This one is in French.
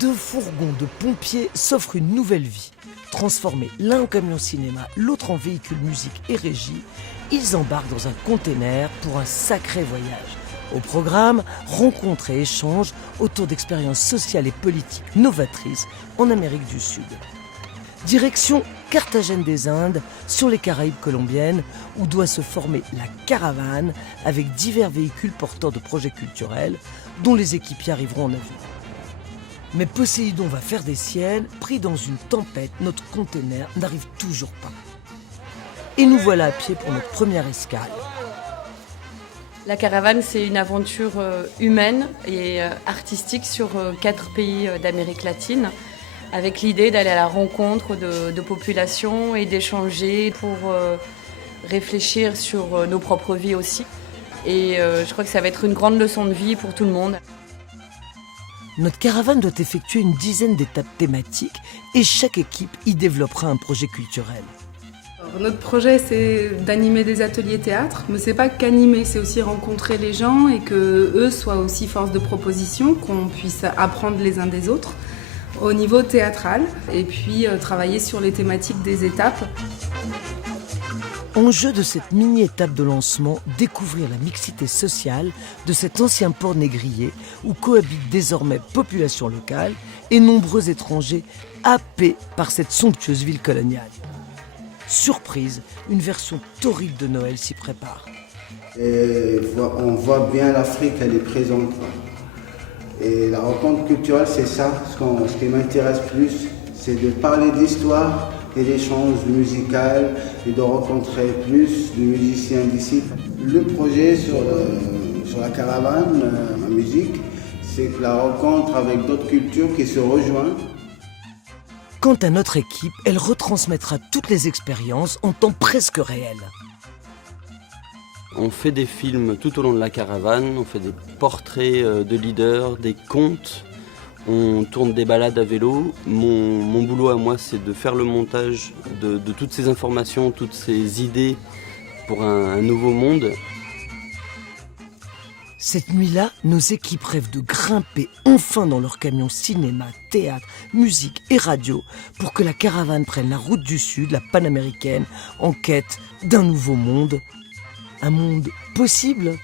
Deux fourgons de pompiers s'offrent une nouvelle vie. Transformés l'un en camion cinéma, l'autre en véhicule musique et régie, ils embarquent dans un container pour un sacré voyage. Au programme, rencontres et échanges autour d'expériences sociales et politiques novatrices en Amérique du Sud. Direction Carthagène des Indes, sur les Caraïbes colombiennes, où doit se former la caravane avec divers véhicules porteurs de projets culturels, dont les équipiers arriveront en avion. Mais Poséidon va faire des siennes, pris dans une tempête, notre container n'arrive toujours pas. Et nous voilà à pied pour notre première escale. La caravane, c'est une aventure humaine et artistique sur 4 pays d'Amérique latine, avec l'idée d'aller à la rencontre de populations et d'échanger pour réfléchir sur nos propres vies aussi. Et je crois que ça va être une grande leçon de vie pour tout le monde. Notre caravane doit effectuer une dizaine d'étapes thématiques et chaque équipe y développera un projet culturel. Alors, notre projet, c'est d'animer des ateliers théâtre, mais c'est pas qu'animer, c'est aussi rencontrer les gens et que eux soient aussi force de proposition, qu'on puisse apprendre les uns des autres au niveau théâtral et puis travailler sur les thématiques des étapes. Enjeu de cette mini-étape de lancement, découvrir la mixité sociale de cet ancien port négrier où cohabitent désormais population locale et nombreux étrangers happés par cette somptueuse ville coloniale. Surprise, une version torride de Noël s'y prépare. Et on voit bien l'Afrique, elle est présente. Et la rencontre culturelle, c'est ça, ce qui m'intéresse plus, c'est de parler d'histoire et d'échanges musicaux et de rencontrer plus de musiciens d'ici. Le projet sur la caravane, la musique, c'est que la rencontre avec d'autres cultures qui se rejoignent. Quant à notre équipe, elle retransmettra toutes les expériences en temps presque réel. On fait des films tout au long de la caravane, on fait des portraits de leaders, des contes, on tourne des balades à vélo. Mon boulot à moi, c'est de faire le montage de toutes ces informations, toutes ces idées pour un nouveau monde. Cette nuit-là, nos équipes rêvent de grimper enfin dans leur camion cinéma, théâtre, musique et radio pour que la caravane prenne la route du Sud, la panaméricaine, en quête d'un nouveau monde. Un monde possible ?